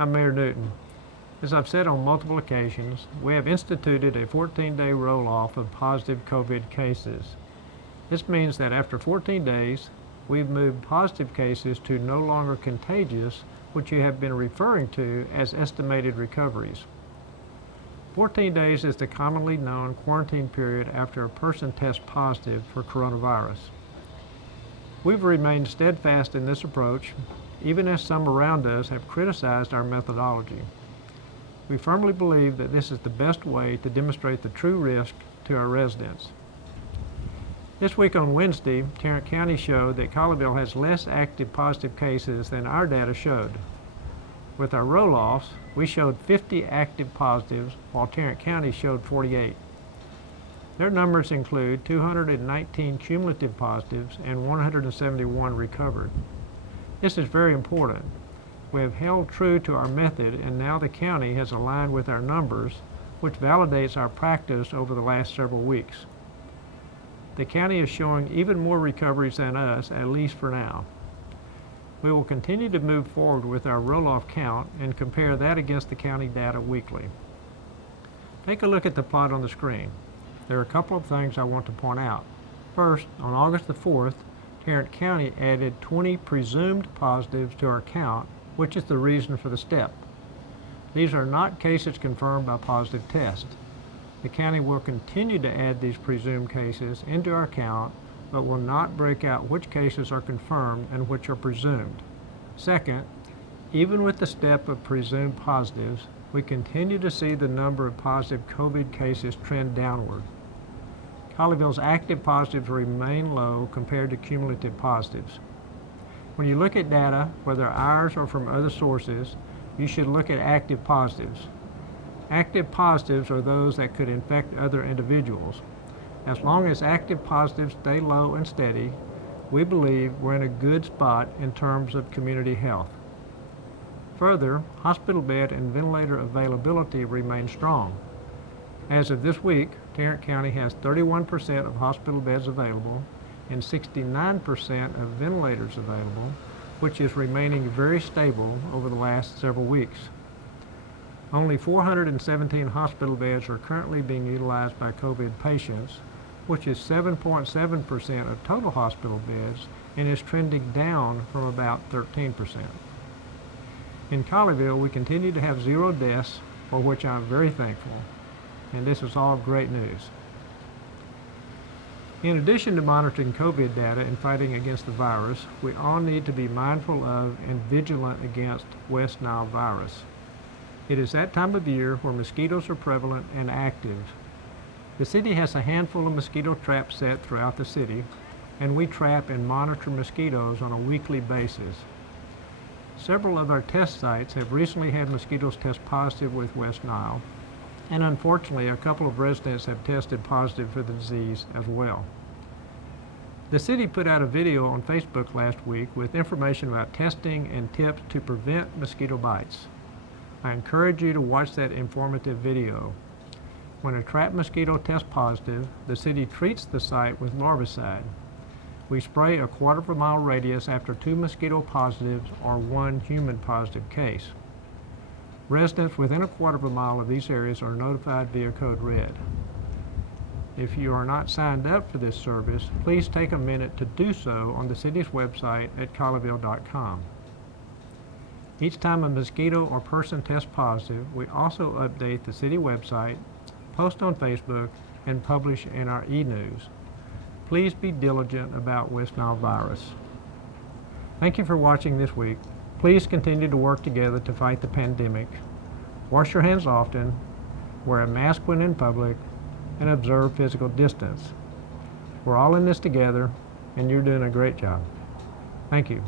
I'm Mayor Newton. As I've said on multiple occasions, we have instituted a 14-day roll-off of positive COVID cases. This means that after 14 days, we've moved positive cases to no longer contagious, which you have been referring to as estimated recoveries. 14 days is the commonly known quarantine period after a person tests positive for coronavirus. We've remained steadfast in this approach, even as some around us have criticized our methodology. We firmly believe that this is the best way to demonstrate the true risk to our residents. This week on Wednesday, Tarrant County showed that Colleyville has less active positive cases than our data showed. With our roll-offs, we showed 50 active positives, while Tarrant County showed 48. Their numbers include 219 cumulative positives and 171 recovered. This is very important. We have held true to our method, and now the county has aligned with our numbers, which validates our practice over the last several weeks. The county is showing even more recoveries than us, at least for now. We will continue to move forward with our roll-off count and compare that against the county data weekly. Take a look at the plot on the screen. There are a couple of things I want to point out. First, on August the 4th, Tarrant County added 20 presumed positives to our count, which is the reason for the step. These are not cases confirmed by positive test. The county will continue to add these presumed cases into our count, but will not break out which cases are confirmed and which are presumed. Second, even with the step of presumed positives, we continue to see the number of positive COVID cases trend downward. Colleyville's active positives remain low compared to cumulative positives. When you look at data, whether ours or from other sources, you should look at active positives. Active positives are those that could infect other individuals. As long as active positives stay low and steady, we believe we're in a good spot in terms of community health. Further, hospital bed and ventilator availability remains strong. As of this week, Tarrant County has 31% of hospital beds available and 69% of ventilators available, which is remaining very stable over the last several weeks. Only 417 hospital beds are currently being utilized by COVID patients, which is 7.7% of total hospital beds and is trending down from about 13%. In Colleyville, we continue to have 0 deaths, for which I'm very thankful, and this is all great news. In addition to monitoring COVID data and fighting against the virus, we all need to be mindful of and vigilant against West Nile virus. It is that time of year where mosquitoes are prevalent and active. The city has a handful of mosquito traps set throughout the city, and we trap and monitor mosquitoes on a weekly basis. Several of our test sites have recently had mosquitoes test positive with West Nile, and unfortunately a couple of residents have tested positive for the disease as well. The city put out a video on Facebook last week with information about testing and tips to prevent mosquito bites. I encourage you to watch that informative video. When a trapped mosquito tests positive, the city treats the site with larvicide. We spray a 1/4 mile radius after 2 mosquito positives or 1 human positive case. Residents within a 1/4 mile of these areas are notified via code red. If you are not signed up for this service, please take a minute to do so on the city's website at colleyville.com. Each time a mosquito or person tests positive, we also update the city website, post on Facebook, and publish in our e-news. Please be diligent about West Nile virus. Thank you for watching this week. Please continue to work together to fight the pandemic. Wash your hands often, wear a mask when in public, and observe physical distance. We're all in this together, and you're doing a great job. Thank you.